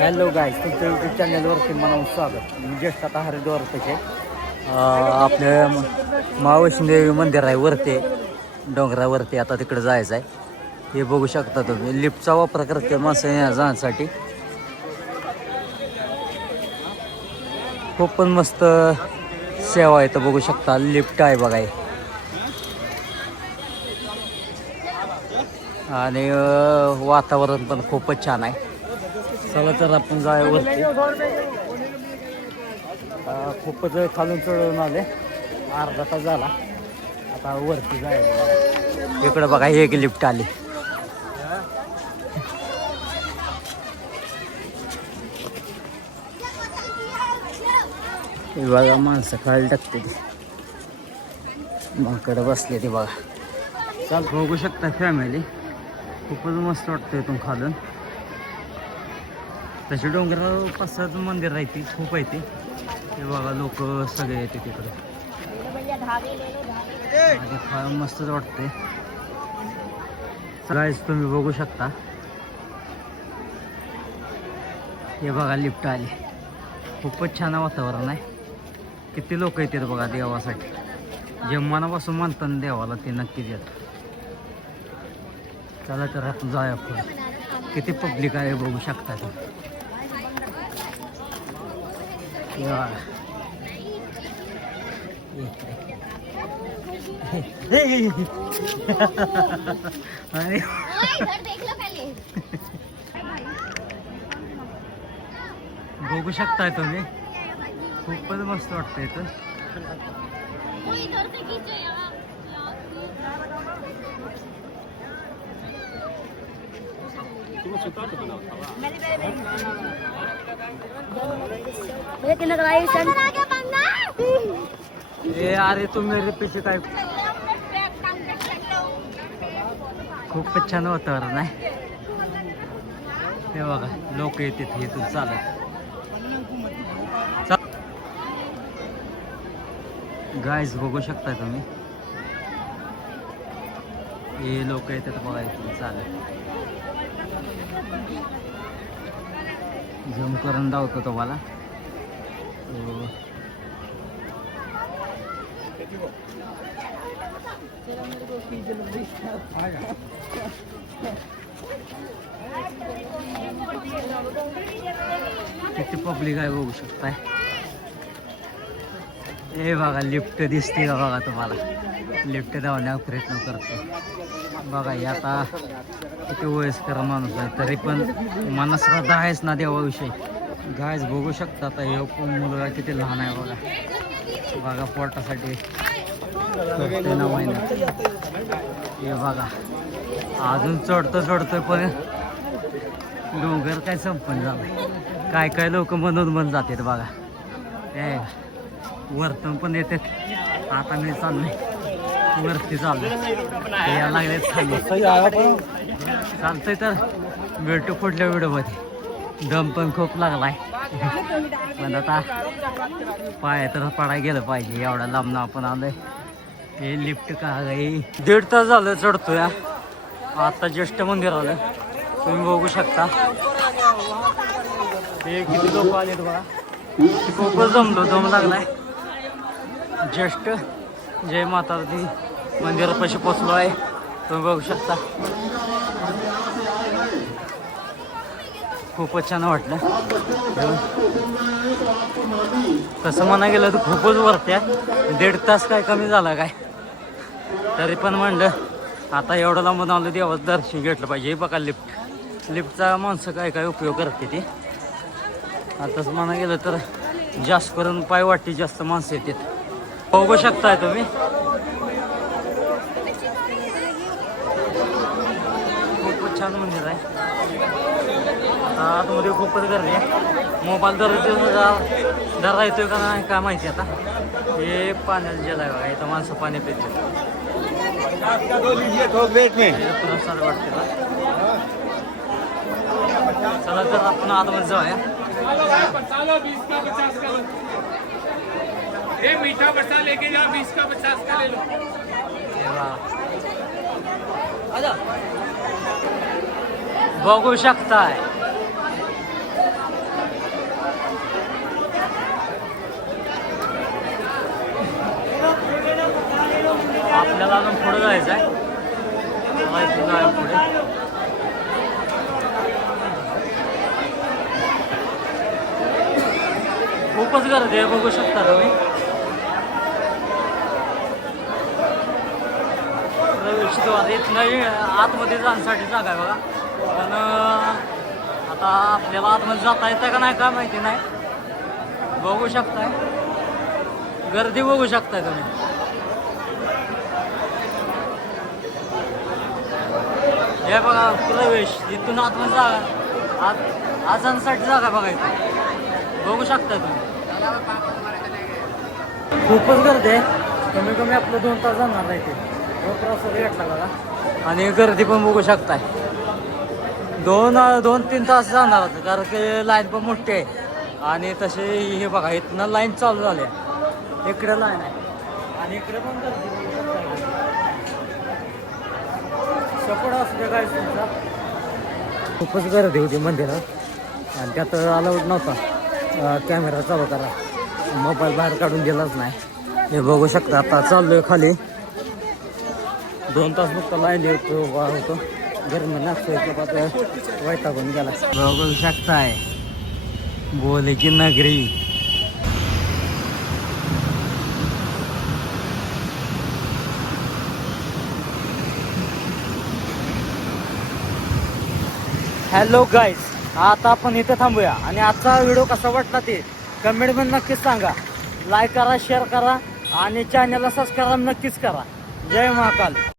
Hello guys, तुमच्या YouTube चॅनलवरती मला स्वागत. मी ज्येष्ठ आता हरिद्वारचे आपल्या महावैष्णोदेवी मंदिर आहे वरती डोंगरावरती. आता तिकडे जायचं आहे. हे बघू शकता तुम्ही, लिफ्टचा वापर करते माणसं या जाण्यासाठी. खूप पण मस्त सेवा आहे. तर बघू शकता लिफ्ट आहे बघा. आणि वातावरण पण खूपच छान आहे. चला तर आपण जाय वरती. खूपच खालून चढवून आले, अर्धा तास झाला. आता वरती जायचं. इकडे बघा एक लिफ्ट आली. हे बघा माणसं खाली टाकते ती, माकडं बसले ती बघा. चाल बघू शकता फॅमिली, खूपच मस्त वाटतं इथून खालून. तशी डोंगरावर 5-6 मंदिर आहे ती, खूप आहे ती. ते बघा लोक सगळे येते तिकडे. फार मस्तच वाटते. गाईस तुम्ही बघू शकता, हे बघा लिफ्ट आली. खूपच छान वातावरण आहे. किती लोक येतात बघा देवासाठी. जे मनापासून म्हणतात देवाला ते नक्कीच येतात. चला तर आपण जाऊया पुढे. किती पब्लिक आहे बघू शकता ते. बघू शकताय तुम्ही, खूपच मस्त वाटतं इथं. अरे तुम्ही मेरे पीछे काय. खूपच छान वातावरण आहे. हे बघा लोक येतात इथून चालत. गाईज बघू शकता तुम्ही, हे लोक येतात बघा इथून चालत. झूम करून दावतो तुम्हाला. किती पब्लिक आहे बघू शकताय. हे बघा लिफ्ट दिसते का बघा तुम्हाला. लिफ्ट धावण्याचा प्रयत्न करतो बघा. हे आता किती वयस्कर माणूस आहे, तरी पण मनश्रद्धा आहेच ना देवाविषयी. गायच बघू शकता. आता हे मुलगा किती लहान आहे बघा. बघा पोटासाठी महिना. हे बघा अजून चढतोय पण डोंगर काय संपन्न झालाय. काय लोक म्हणून जातात बघा. हे वरतून पण येतात. आता मी चाललोय वरती, चाललोय यायला लागले खाली. चालतंय तर भेटू पुढल्या व्हिडिओमध्ये. दम पण खूप लागलाय, पण आता पाय तर पडाय गेलं पाहिजे. एवढा लांब आपण आलोय. हे लिफ्ट का गई 1.5 तास झालं चढतोय. आता ज्येष्ठ मंदिर आलं तुम्ही बघू शकता. हे किती लोक आले बघा. खूपच दम लागलाय. ज्येष्ठ जय माता दी मंदिरापाशी पोचलो आहे. तुम्ही बघू शकता. खूपच छान वाटलं. तसं म्हणा गेलं तर खूपच वरत्या. 1.5 तास काय कमी झाला काय. तरी पण म्हणलं आता एवढं लांबून आलं, देवाचं दर्शन घेतलं पाहिजे. हे बघा लिफ्टचा माणसं काय उपयोग करते ते. आताच म्हणा गेलं तर जास्त करून पायवाटी जास्त माणसं येतात. बघू शकताय तुम्ही. खूपच छान मंदिर आहे. आतमध्ये खूपच गर्दी आहे. मोबाईल दर येतोय का नाही काय माहिती. आता हे पाण्याला जल आहे बघा. इथं माणसं पाणी पितात. प्रसाद वाटते का. चला तर आपण आतमध्ये जाऊया. मीठा बसा लेके जा, 20 का 50 का ले लो. बघू शकताय जायचं आहे. मला इथून जायला पुढे. खूपच गर्दी आहे, बघू शकता तुम्ही. प्रवेशद्वार इथनं आतमध्ये जाण्यासाठी जागा आहे बघा. पण आता आपल्याला आतमध्ये जाता येतं का नाही काय माहिती नाही. बघू शकताय, गर्दी बघू शकताय तुम्ही. हे बघा प्रवेश, इथून आतमध्ये जागा, आत जाण्यासाठी जागा बघा इथं. बघू शकताय तुम्ही. खूपच गर्दी आहे. कमी कमी आपलं 2 तास जाणार नाही ते. प्रवास भेटला बघा. आणि गर्दी पण बघू शकताय. 2-3 तास जाणार होतं, कारण की लाईन पण मोठी आहे. आणि तसे हे बघा इथनं लाईन चालू झाली आहे. इकडे लाईन आहे आणि इकडे पण गर्दी बघू शकताय. सपोर्ट असू दे काय तुमचा. खूपच गर्दी होती मंदिरात आणि त्यात अलाउड नव्हता कॅमेरा चालू करा. मोबाईल बाहेर काढून दिलाच नाही. हे बघू शकता. आता चाललोय खाली. 2 तास फक्त लाईन होतो. गरमी लागतोय, वैतागून गेला. बघू शकताय बोले की नगरी. हॅलो गाईज, आता आपण इथं थांबूया. आणि आजचा व्हिडिओ कसा वाटला ते कमेंटमध्ये नक्कीच सांगा. लाईक करा, शेअर करा आणि चॅनलला सबस्क्राईब नक्कीच करा. जय महाकाल.